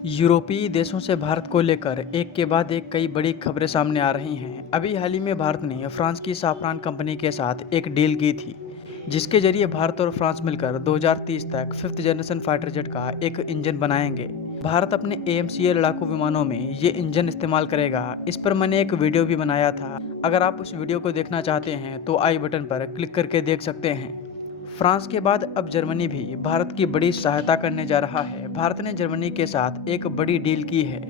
यूरोपीय देशों से भारत को लेकर एक के बाद एक कई बड़ी खबरें सामने आ रही हैं। अभी हाल ही में भारत ने फ्रांस की साफरान कंपनी के साथ एक डील की थी, जिसके जरिए भारत और फ्रांस मिलकर 2030 तक फिफ्थ जनरेशन फाइटर जेट का एक इंजन बनाएंगे। भारत अपने AMCA लड़ाकू विमानों में ये इंजन इस्तेमाल करेगा। इस पर मैंने एक वीडियो भी बनाया था। अगर आप उस वीडियो को देखना चाहते हैं तो आई बटन पर क्लिक करके देख सकते हैं। फ्रांस के बाद अब जर्मनी भी भारत की बड़ी सहायता करने जा रहा है। भारत ने जर्मनी के साथ एक बड़ी डील की है।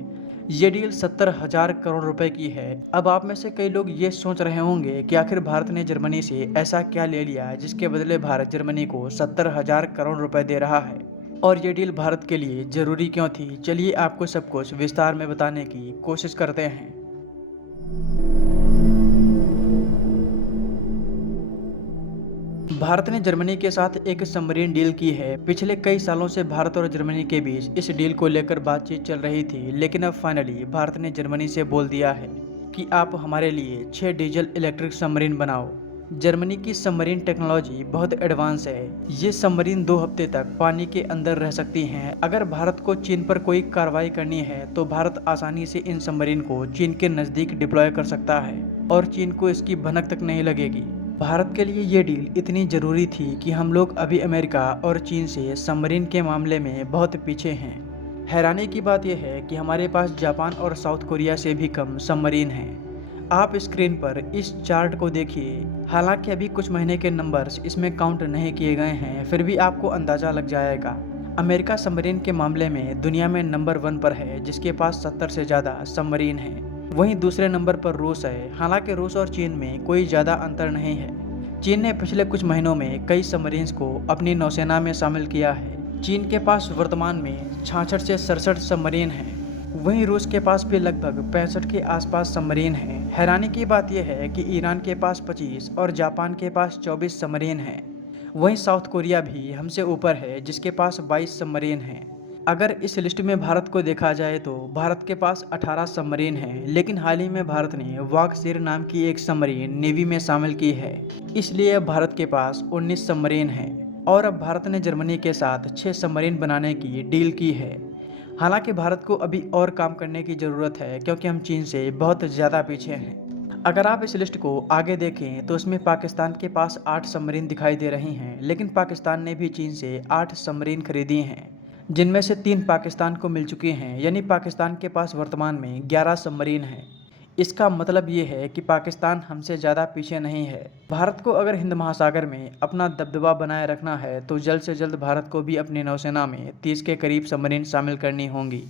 ये डील 70,000 करोड़ रुपए की है। अब आप में से कई लोग ये सोच रहे होंगे कि आखिर भारत ने जर्मनी से ऐसा क्या ले लिया जिसके बदले भारत जर्मनी को 70,000 करोड़ रुपए दे रहा है, और ये डील भारत के लिए जरूरी क्यों थी। चलिए आपको सब कुछ विस्तार में बताने की कोशिश करते हैं। भारत ने जर्मनी के साथ एक सबमरीन डील की है। पिछले कई सालों से भारत और जर्मनी के बीच इस डील को लेकर बातचीत चल रही थी, लेकिन अब फाइनली भारत ने जर्मनी से बोल दिया है कि आप हमारे लिए 6 डीजल इलेक्ट्रिक सबमरीन बनाओ। जर्मनी की सबमरीन टेक्नोलॉजी बहुत एडवांस है। ये सबमरीन 2 हफ्ते तक पानी के अंदर रह सकती हैं। अगर भारत को चीन पर कोई कार्रवाई करनी है तो भारत आसानी से इन सबमरीन को चीन के नज़दीक डिप्लॉय कर सकता है और चीन को इसकी भनक तक नहीं लगेगी। भारत के लिए ये डील इतनी ज़रूरी थी कि हम लोग अभी अमेरिका और चीन से सबमरीन के मामले में बहुत पीछे हैं। हैरानी की बात यह है कि हमारे पास जापान और साउथ कोरिया से भी कम सबमरीन हैं। आप स्क्रीन पर इस चार्ट को देखिए। हालांकि अभी कुछ महीने के नंबर्स इसमें काउंट नहीं किए गए हैं, फिर भी आपको अंदाज़ा लग जाएगा। अमेरिका सबमरीन के मामले में दुनिया में नंबर 1 पर है, जिसके पास 70 से ज़्यादा सबमरीन हैं। वहीं दूसरे नंबर पर रूस है। हालांकि रूस और चीन में कोई ज़्यादा अंतर नहीं है। चीन ने पिछले कुछ महीनों में कई सबमरीन्स को अपनी नौसेना में शामिल किया है। चीन के पास वर्तमान में 66 से 67 सबमरीन हैं। वहीं रूस के पास भी लगभग 65 के आसपास सबमरीन हैं। हैरानी की बात यह है कि ईरान के पास 25 और जापान के पास 24 सबमरीन हैं। वहीं साउथ कोरिया भी हमसे ऊपर है, जिसके पास 22 सबमरीन हैं। अगर इस लिस्ट में भारत को देखा जाए तो भारत के पास 18 सबमरीन हैं, लेकिन हाल ही में भारत ने वागसीर नाम की एक सबमरीन नेवी में शामिल की है। इसलिए अब भारत के पास 19 सबमरीन हैं और अब भारत ने जर्मनी के साथ 6 सबमरीन बनाने की डील की है। हालांकि भारत को अभी और काम करने की ज़रूरत है, क्योंकि हम चीन से बहुत ज़्यादा पीछे हैं। अगर आप इस लिस्ट को आगे देखें तो इसमें पाकिस्तान के पास 8 सबमरीन दिखाई दे रही हैं, लेकिन पाकिस्तान ने भी चीन से 8 सबमरीन खरीदी हैं, जिनमें से 3 पाकिस्तान को मिल चुकी हैं। यानी पाकिस्तान के पास वर्तमान में 11 सबमरीन हैं। इसका मतलब ये है कि पाकिस्तान हमसे ज़्यादा पीछे नहीं है। भारत को अगर हिंद महासागर में अपना दबदबा बनाए रखना है तो जल्द से जल्द भारत को भी अपनी नौसेना में 30 के करीब सबमरीन शामिल करनी होंगी।